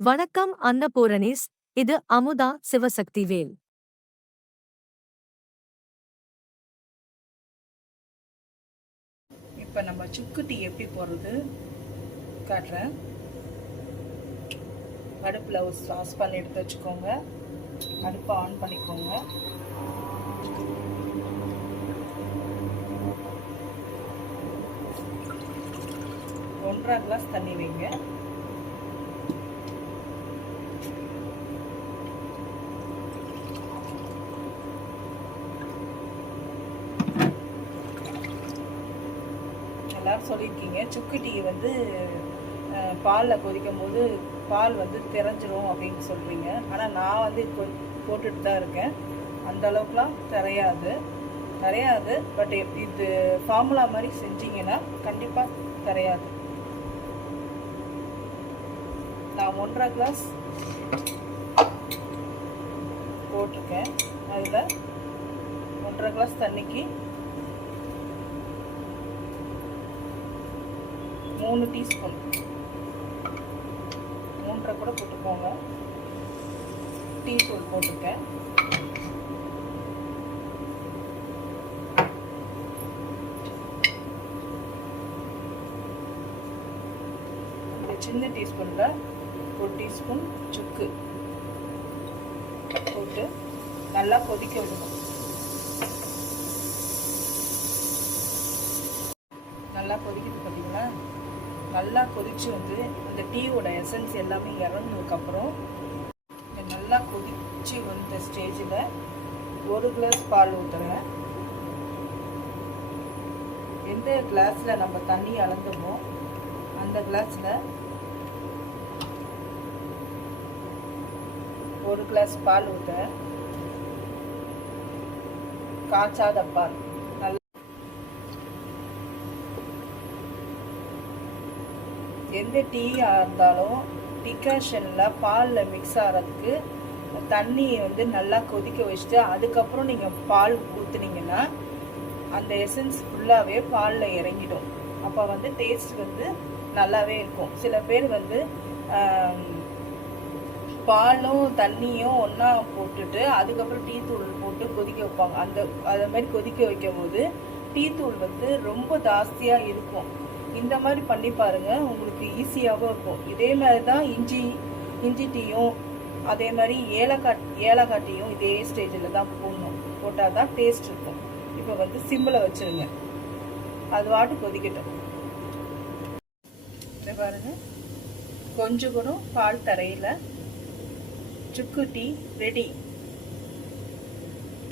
வணக்கம் அன்னபூரணிஸ் இது அமுதா சிவசக்தி வேல் இப்போ நம்ம சுக்கு டீ எப்படி போடுறது? காட்டுறேன். அடுப்பில் ஒரு சாஸ் பண்ணி எடுத்து வச்சுக்கோங்க. அடுப்பை ஆன் பண்ணிக்கோங்க. ஒன்றரை கிளாஸ் தண்ணி வைங்க. எல்லாரும் சொல்லியிருக்கீங்க. சுக்கு டீ வந்து பாலில் கொதிக்கும் போது பால் வந்து திறஞ்சிரும் அப்படின்னு சொல்கிறீங்க ஆனால் நான் வந்து கொ போட்டுட்டு தான் இருக்கேன். அந்த அளவுக்குலாம் திரையாது. திரையாது. பட் இது ஃபார்முலா மாதிரி செஞ்சீங்கன்னா கண்டிப்பாக திரையாது. நான் ஒன்றரை கிளாஸ் போட்டிருக்கேன். அதில் ஒன்றரை கிளாஸ் தண்ணிக்கு மூணு டீஸ்பூன். மூன்றரை கூட போட்டுக்கோங்க. போங்க தூள் போட்டிருக்கேன். இந்த சின்ன டீஸ்பூனில் ஒரு டீஸ்பூன் சுக்கு போட்டு நல்லா கொதிக்க விடணும். நல்லா கொதிக்குது பார்த்தீங்களா நல்லா கொதிச்சு வந்து அந்த டீயோட எசன்ஸ் எல்லாமே இறங்கினதுக்கப்புறம் நல்லா கொதிச்சு வந்த ஸ்டேஜில் ஒரு கிளாஸ் பால் ஊற்றுறேன் எந்த கிளாஸில் நம்ம தண்ணி அளந்தோமோ அந்த கிளாஸில் ஒரு கிளாஸ் பால் ஊற்ற காய்ச்சாத பால் நல்லா எந்த டீயாக இருந்தாலும் டிகாஷனில் பாலில் மிக்ஸ் ஆகிறதுக்கு தண்ணியை வந்து நல்லா கொதிக்க வச்சுட்டு அதுக்கப்புறம் நீங்கள் பால் ஊற்றுனீங்கன்னா அந்த எசன்ஸ் ஃபுல்லாகவே பாலில் இறங்கிடும். அப்போ வந்து டேஸ்ட் வந்து நல்லாவே இருக்கும். சில பேர் வந்து பாலும் தண்ணியும் ஒன்றா போட்டுட்டு அதுக்கப்புறம் டீ தூள் போட்டு கொதிக்க வைப்பாங்க. அந்த அதை மாதிரி கொதிக்க வைக்கும் போது டீ தூள் வந்து ரொம்ப ஜாஸ்தியாக இருக்கும். இந்த மாதிரி பண்ணி பாருங்கள் உங்களுக்கு ஈஸியாகவும் இருக்கும். இதே மாதிரி தான் இஞ்சி இஞ்சி டீயும் அதே மாதிரி ஏலக்காய் ஏலக்காய் டீயும் இதே ஸ்டேஜில் தான் போடணும். போட்டால் தான் டேஸ்ட் இருக்கும். இப்போ வந்து சிம்பிளை வச்சுருங்க. அது வாட்டு கொதிக்கட்டும். இதை பாருங்க. கொஞ்சம் கூட பால் தரையில் சுக்கு டீ ரெடி